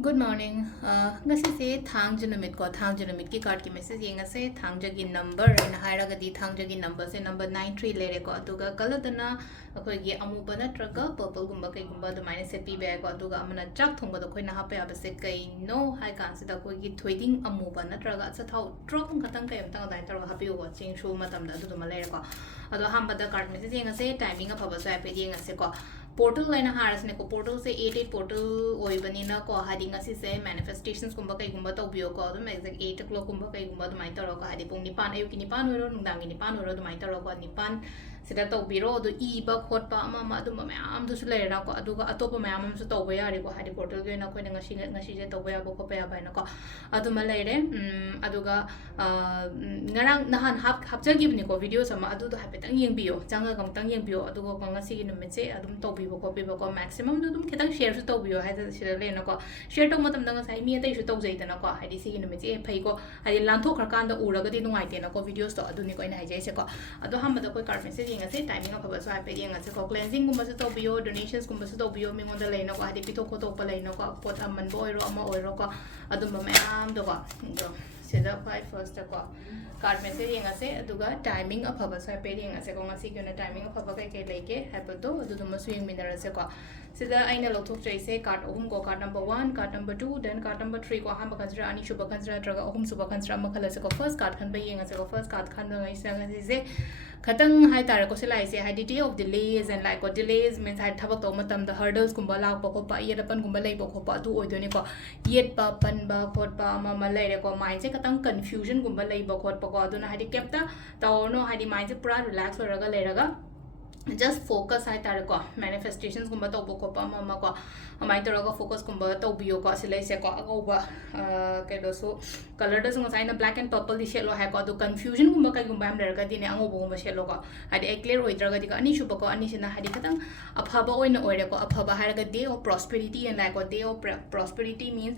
Good morning. Ngasigi thangjay numit ko thangjay numit ki card ki message yengase thangjay ki number ena hairaga di thangjay ki number se number 93 lere ko aduga kaladana akoi gi amuba natraga purple gumba kai gumba dumaine se pi be ko aduga amana chak thongba do khoi na ha pe abase kai no hai kan se da koi gi thoiding amuba natraga sa thau drop khatang kai amta dai tar ha pi ko ching shu matam da du ma lere ko ado hamba da card message yengase timing a phaba sa pe yengase ko portal line harasne ko portal se 88 portal oibanina ko hadi ngasi se manifestations kumba kai gumba to bio ko dum exact 8 o'clock kumba kai gumba dum ai taro ko hadi pung nipan ayu ki nipan oro nungdang ki nipan oro dum ai taro ko nipan sida to biro do e ba khot pa ma dum ma am du su le ra ko adu ga atop ma am su to ba ya ri ko hadi portal ge na ko ngasi je to ba ya bo ko pa ya ba na ko adu ma le re adu ga ngarang nahan hapja gi ni ko video sama adu do hapetang yeng bio changa gam tang yeng bio adu ko ngasi gi numit se adum to bi ko bi ko maximum du dum khitang share su to bio ha da share le na ko share to matam dang sai mi tai su to jai da na ko hadi si gi numit se phai ko hadi lan tho khar kan da ura ga di nungai te na ko videos to adu ni ko ina jai se ko adu ham da ko card message yeng ase timing of so ha pe yeng ase ko cleansing gum su to bio donations gum su to bio mi ngon da le na ko hadi pi to ko to pa le na ko pot amman bo ro ama ro ko adu ma am do ko sida pai first ko card message yengase aduga timing afaba sa pe yengase ko ngasi kyona timing afaba kai kai leke hapato adu dum su yeng minarase ko sida aina lothok traise card ohum ko card number 1 card number 2 then card number 3 ko hamba kanjra ani shuba kanjra traga ohum suba kanjra makhala se ko first card khan ba yengase ko first card khan ngai sa ngasi se khatang hai tar ko silai se hai day of delays and like what delays means hai thabak to matam the hurdles kumba lak pa ko pa yet pan kumba lai pa ko pa du oidoni ko yet pa pan ba khot pa ma lai re ko mind se khatang confusion gumba lai ba khot pa ko aduna hai kepta ta no hai mind se pura relax horaga leraga just focus hai tar ko manifestations gumba to bo ko pa ma ko amai tar ko focus gumba to bio ko silai se ko agoba ke do so color da sung sai na black and purple di shelo ha ko do confusion gumba kai gumba am lerga dine angobo gumba shelo ko hadi clear hoi draga di ka ani shuba ko ani sina hadi khatang afaba oina oire ko afaba ha ga day of prosperity and like a day of prosperity means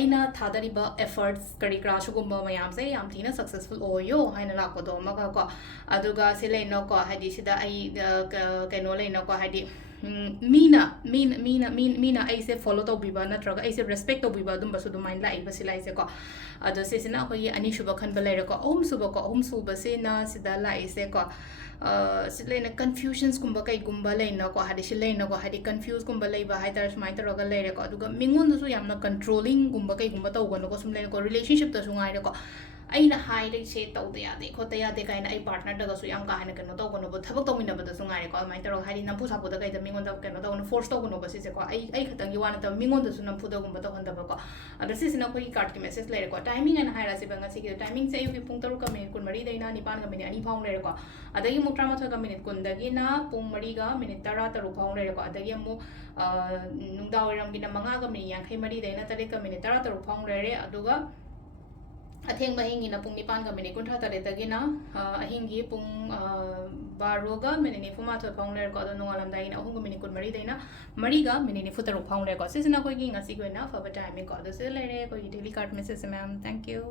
aina thadari ba efforts kari kra shu gumba mayam se yam thina successful oyo haina la ko do ma ko aduga silai no ko hadi sida ai keno le no ko hadi mina ai se follow to biba na traga ai se respect to biba dum basu dum main lai basilai se ko ado se sina ko ye ani shuba khan balai ko om suba se na sida lai se ko silai na confusions kumba kai gumba lai na ko hadi silai na ko hadi confuse gumba lai ba hai tar smai tar ga lai ko aduga mingon su yamna controlling gumba kai gumba to go no ko sum lai ko relationship ta su ngai ko aina hai dai se tau de ya de ko ta ya de kai na ai partner da ga su yang ka hana kano to gono bo thabak to minna ba da su ngai ko mai tar hai na pu sa bo da kai da mingon da kano da force to gono ba se ko ai khatang yi wana ta mingon da su na pu da gum ba to handa ba ko ada se sina ko i card ki message lai ko timing and hai ra se ba nga se ki timing se yu ki pung taru ka minute kun mari dai na ni pan ga minute ani phang lai ko adagi mu trama tha ga minute kun da gi na pung mari ga minute tara taru phang lai ko adagi mu nungda oram gi na manga ga minute yang khai mari dai na tare ka minute tara taru phang lai re aduga atheng bahingi na pung nipan ga minute kun tha tare ta gi na ahingi pung baroga minute ni fuma tho phang lai ko ado nongalam dai na ahung ga minute kun mari dai na mari ga minute ni futaru phang lai ko sisina ko gi ngasi ko na fa ba time ko ado se lai re ko daily card message ma'am thank you